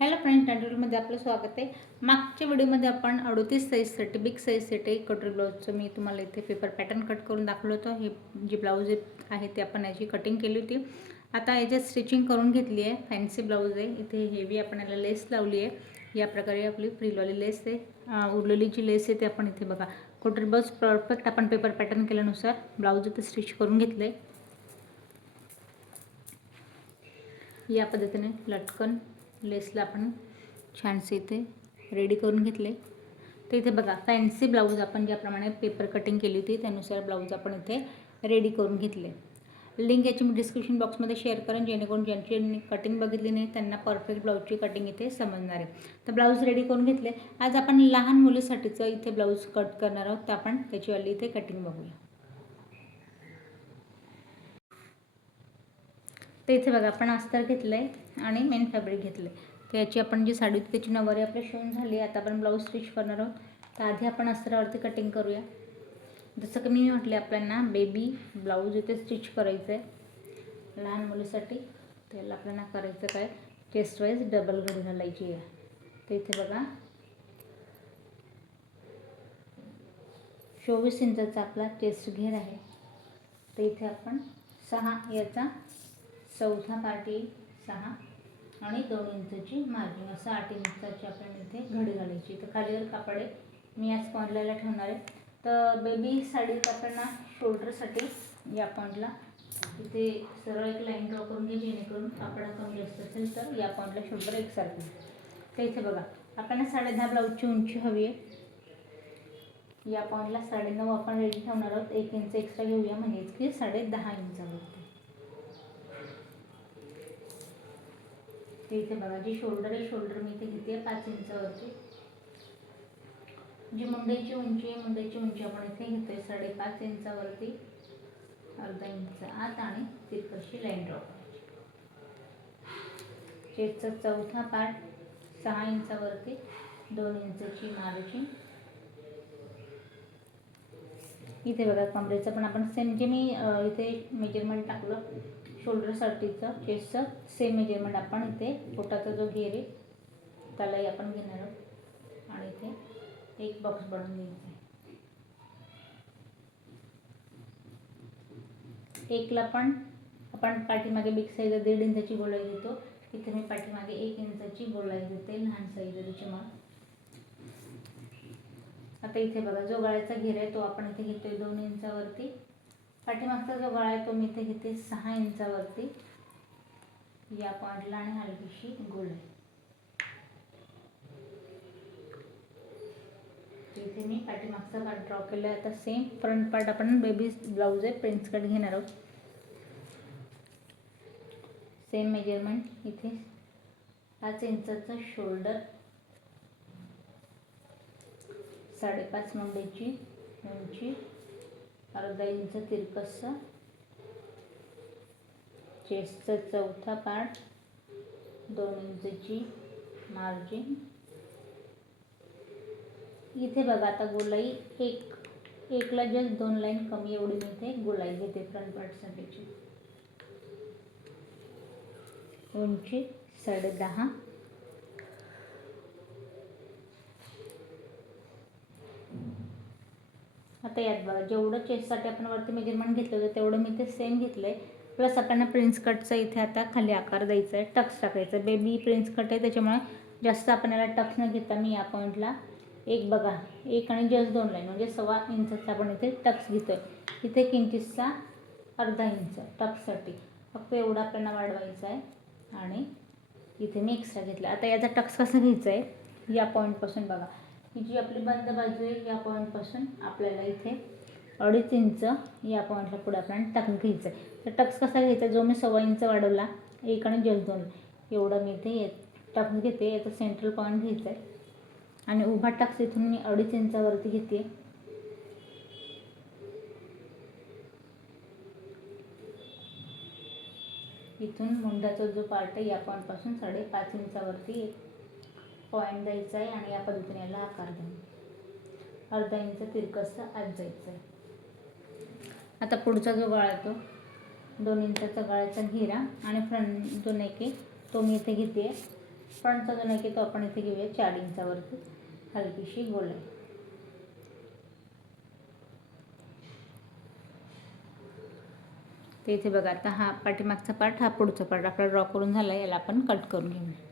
Hello friends, ट्युटोरियलमध्ये आपलं स्वागत आहे. मागच्या व्हिडिओमध्ये आपण 38 साईजसाठी बिग साईजसाठी कटोरी ब्लाऊजचं मी तुम्हाला इथे पेपर पॅटर्न कट करून दाखवलं होतं. हे जे ब्लाऊज आहे ते आपण याची कटिंग केली होती. आता याच्यात स्टिचिंग करून घेतली आहे. फॅन्सी ब्लाऊज आहे. इथे हेवी आपण याला लेस लावली आहे. या प्रकारे आपली फ्रीलवाली लेस आहे. उरलेली जी लेस आहे ते आपण इथे बघा कटोरी ब्लाऊज परफेक्ट आपण पेपर पॅटर्न केल्यानुसार ब्लाऊज इथे स्टिच करून घेतलं आहे. या पद्धतीने लटकन लेसला आपण छानसे इथे रेडी करून घेतले. तर इथे बघा फॅन्सी ब्लाऊज आपण ज्याप्रमाणे पेपर कटिंग केली होती त्यानुसार ब्लाऊज आपण इथे रेडी करून घेतले. लिंक याची मी डिस्क्रिप्शन बॉक्समध्ये शेअर करेन, जेणेकरून ज्यांची कटिंग बघितली नाही त्यांना परफेक्ट ब्लाऊजची कटिंग इथे समजणार आहे. तर ब्लाऊज रेडी करून घेतले. आज आपण लहान मुलीसाठीचं इथे ब्लाऊज कट करणार आहोत. तर आपण त्याची वाली इथे कटिंग बघूया. तर इथे बघा आपण अस्तर घेतलं आहे आणि मेन फॅब्रिक घेतलं आहे. तर याची आपण जी साडी होती त्याची नऊवारी आपली शिवून झाली. आता आपण ब्लाऊज स्टिच करणार आहोत. तर आधी आपण अस्त्रावरती कटिंग करूया. जसं की मी म्हटले आपल्याला बेबी ब्लाऊज इथे स्टिच करायचं आहे लहान मुलीसाठी. त्याला आपल्याला करायचं काय, चेस्ट वाईज डबल घडी घालायची आहे. तर इथे बघा 24 इंचाचा आपला चेस्ट घेर आहे. तर इथे आपण 6 याचा चौथा पार्ट येईल 6 आणि 2 इंचाची मार्जिन, असं 8 इंचाची आपण इथे घडी घालायची. तर खालीवर कापड आहे, मी याच पॉईंटला ठेवणार आहे. तर बेबी साडीत आपल्याला शोल्डरसाठी या पॉईंटला इथे सरळ एक लाईन ड्रॉ करून घे, जेणेकरून कापड कमी जास्त असेल तर या पॉईंटला शोल्डर एकसारखे. तर इथे बघा आपल्याला 10.5 ब्लाऊजची उंची हवी आहे. या पॉईंटला 9.5 आपण रेडी ठेवणार आहोत. 1 इंच एक्स्ट्रा घेऊया, म्हणजेच की 10.5 इंचावरती. इथे बघा जी शोल्डर आहे, शोल्डर मी इथे घेते 5 इंचावरती. जी मुंड्याची उंची आहे, मुंड्याची उंची आपण इथे घेतोय 5.5 इंचावरती. अर्धा इंच आत आणि तिरकशी लाईन ड्रॉ करायची. चेस्टचा चौथा पार्ट 6 इंचावरती, 2 इंचाची मार्जिन. इथे बघा कमरेचं पण आपण सेम जे मी इथे मेजरमेंट टाकलं शोल्डरसाठीचं चेस्टचं सेम मेजरमेंट आपण इथे पोटाचा जो घेर आहे त्यालाही आपण घेणार आहोत आणि इथे एक बॉक्स बनवून घ्यायचा आहे. एकला पण आपण पाठीमागे बिग साईज 1.5 इंचाची गोलाई देतो. इथे मी पाठीमागे 1 इंचाची गोलाई देते, लहान साईज त्याची माप. आता इथे बघा जो गळ्याचा घेर आहे तो आपण इथे घेतोय 2 इंचावरती. पाठीमागचा जो गळा आहे तो मी इथे घेते 6 इंचावरती या पॉईंटला आणि हलकीशी गोलाई. इथे मी पाठीमागचा पार्ट ड्रॉ केला आहे. आता सेम फ्रंट पार्ट आपण बेबी ब्लाऊज आहे प्रिन्स कट घेणार आहोत. सेम मेजरमेंट इथे 5 इंचाचा शोल्डर, 5.5 मुंड्याची उंची, अर्धा इंच तिरकसं चेस्टचा चौथा पार्ट, 2 इंचाची मार्जिन. इथे बघा आता गोलाई एकला जस्ट 2 लाईन कमी एवढी मी इथे गोलाई घेते. फ्रंट पार्टसाठीची उंची 10.5. आता यात बघा जेवढं चेस्टसाठी आपण वरती मेजरमेंट घेतलं होतं तेवढं मी ते सेम घेतलं आहे. प्लस आपल्याला प्रिन्स कटचा इथे आता खाली आकार द्यायचा आहे, टक्स टाकायचा आहे. बेबी प्रिन्स कट आहे त्याच्यामुळे जास्त आपण याला टक्स न घेता मी या पॉईंटला एक बघा 1 आणि जस्ट 2 लाईन म्हणजे 1.25 इंचाचा आपण इथे टक्स घेतो आहे. इथे 1 इंचचा अर्धा इंच टक्ससाठी फक्त एवढा आपल्याला वाढवायचा आहे आणि इथे मी एक्स्ट्रा घेतला. आता याचा टक्स कसा घ्यायचा आहे, या पॉईंटपासून बघा ही जी आपली बंद बाजू आहे या पॉईंटपासून आपल्याला इथे 2.5 इंच या पॉईंटला पुढे आपल्याला टक्स घ्यायचं आहे. तर टक्स कसा घ्यायचा, जो मी 1.25 इंच वाढवला 1 आणि जस्ट 2 एवढा मी इथे टक्स घेते. याचा सेंट्रल पॉईंट घ्यायचा आहे आणि उभा टक्स इथून मी 2.5 इंचावरती घेते. इथून मुंड्याचा जो पार्ट आहे या पॉईंटपासून 5.5 इंचावरती एक पॉईंट द्यायचा आहे आणि या पद्धतीने याला आकार द्यायचा. अर्धा इंच तिरकसं आत जायचं आहे. आता पुढचा जो गळा आहे तो 2 इंचाचा गळ्याचा घेरा आणि फ्रंट जो नेक आहे तो मी इथे घेते फ्रंटचा जो नेक आहे तो आपण इथे घेऊया 4 इंचावरती हलकीशी गोलाई. ते इथे बघा आता हा पाठीमागचा पार्ट, हा पुढचा पार्ट आपला ड्रॉ करून झाला, याला आपण कट करून घेऊया.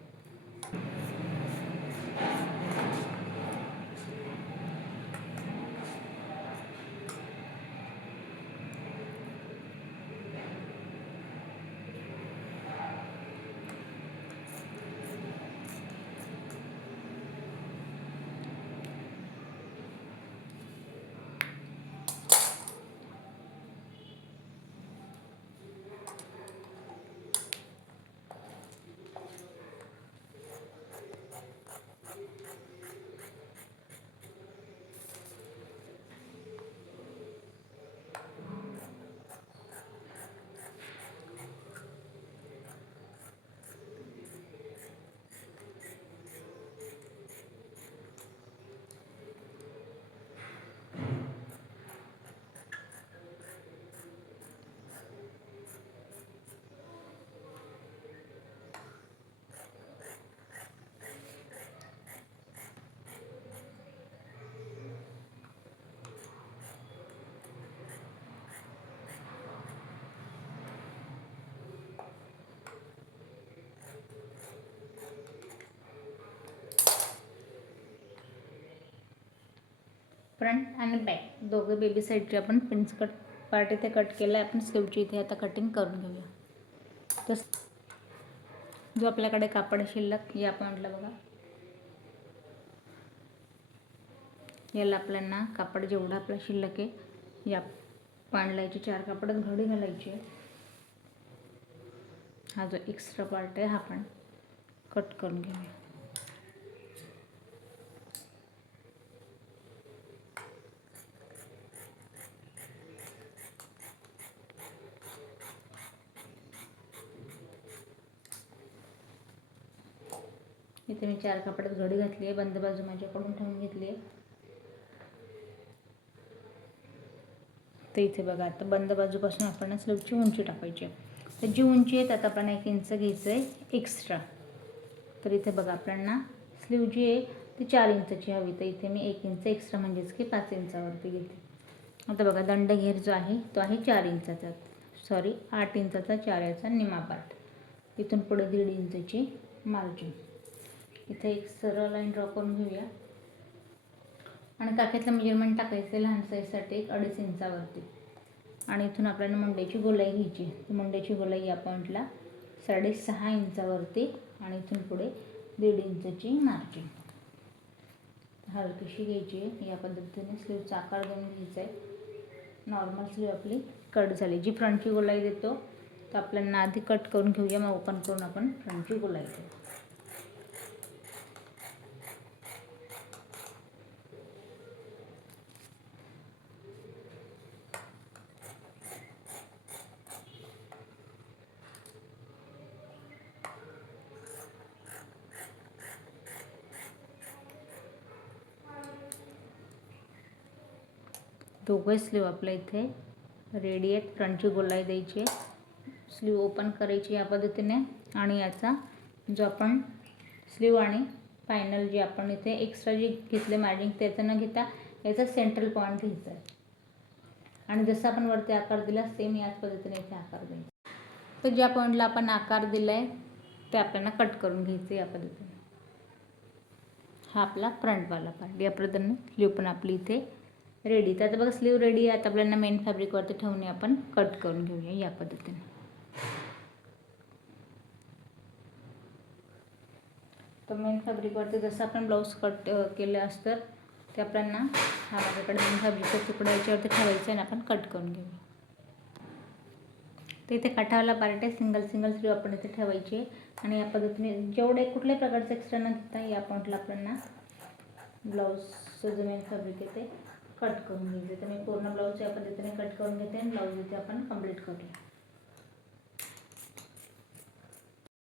फ्रंट आणि बॅक दोघं बेबी साईडचे आपण प्रिन्स कट पार्ट इथे कट केला आहे. आपण स्लीवची इथे आता कटिंग करून घेऊया. तर जो आपल्याकडे कापड शिल्लक या पॉईंटला बघा, याला आपल्याला कापड जेवढा आपला शिल्लक आहे या पॉईंटला याची 4 कापडात घडी घालायची आहे. हा जो एक्स्ट्रा पार्ट आहे हा आपण कट करून घेऊया. इथे मी 4 कापडात घडी घातली आहे, बंद बाजू माझ्याकडून ठेवून घेतली आहे. तर इथे बघा आता बंद बाजूपासून आपण स्लीवची उंची टाकायची आहे. तर जी उंची आहे त्यात आपण 1 इंच घ्यायचं आहे एक्स्ट्रा. तर इथे बघा आपल्याला स्लीव जी आहे ती 4 इंचची हवी, तर इथे मी 1 इंच एक्स्ट्रा म्हणजेच की 5 इंचावरती घेते. आता बघा दंड घेर जो आहे तो आहे 4 इंचाचा, 8 इंचाचा 4 याचा निमा पार्ट. इथून पुढे 1.5 इंचची मार्जिन. इथे एक सरळ लाईन ड्रॉ करून घेऊया आणि काखेतलं मेजरमेंट टाकायचं आहे लहान साईजसाठी 2.5 इंचावरती. आणि इथून आपल्याला मुंड्याची गोलाई घ्यायची. मुंड्याची गोलाई या पॉईंटला 6.5 इंचावरती आणि इथून पुढे 1.5 इंचची मार्जिन हलकीशी घ्यायची आहे. या पद्धतीने स्लीवचा आकार देऊन घ्यायचा आहे. नॉर्मल स्लीव आपली कट झाली. जी फ्रंटची गोलाई देतो तर आपल्याला आधी कट करून घेऊया, मग ओपन करून आपण फ्रंटची गोलाई देऊ. दोघे स्लीव आपल्या इथे रेडी आहेत. फ्रंटची गोलाई द्यायची आहे, स्लीव ओपन करायची या पद्धतीने. आणि याचा जो आपण स्लीव आणि फायनल जे आपण इथे एक्स्ट्रा जे घेतले मार्जिन त्याचं न घेता याचा सेंट्रल पॉईंट घ्यायचा आहे. आणि जसं आपण वरती आकार दिला सेम याच पद्धतीने इथे आकार द्यायचा. तर ज्या पॉईंटला आपण आकार दिला आहे ते आपल्याला कट करून घ्यायचं या पद्धतीने. हा आपला फ्रंटवाला पार्ट. या पद्धतीने स्लीव पण आपली इथे रेडी. तर आता बघा स्लीव रेडी आहे. आता आपल्याला मेन फॅब्रिकवरती ठेवून आपण कट करून घेऊया या पद्धतीने. तर मेन फॅब्रिकवरती जसं आपण ब्लाऊज कट केलं असतं ते आपल्याला हा माझ्याकडे मेन फॅब्रिकचा तुकडा याच्यावरती ठेवायचा आणि आपण कट करून घेऊया. तर इथे काठावाला पार्ट आहे, सिंगल स्लीव आपण इथे ठेवायची आहे. आणि या पद्धतीने जेवढे कुठल्याही प्रकारचं एक्स्ट्रा न घेता या पॉईंटला आपल्याला ब्लाऊजचं जो मेन फॅब्रिक आहे ते कट करून घ्यायचं. तर मी पूर्ण ब्लाऊज या पद्धतीने कट करून घेते आणि ब्लाऊज इथे आपण कंप्लीट करूया.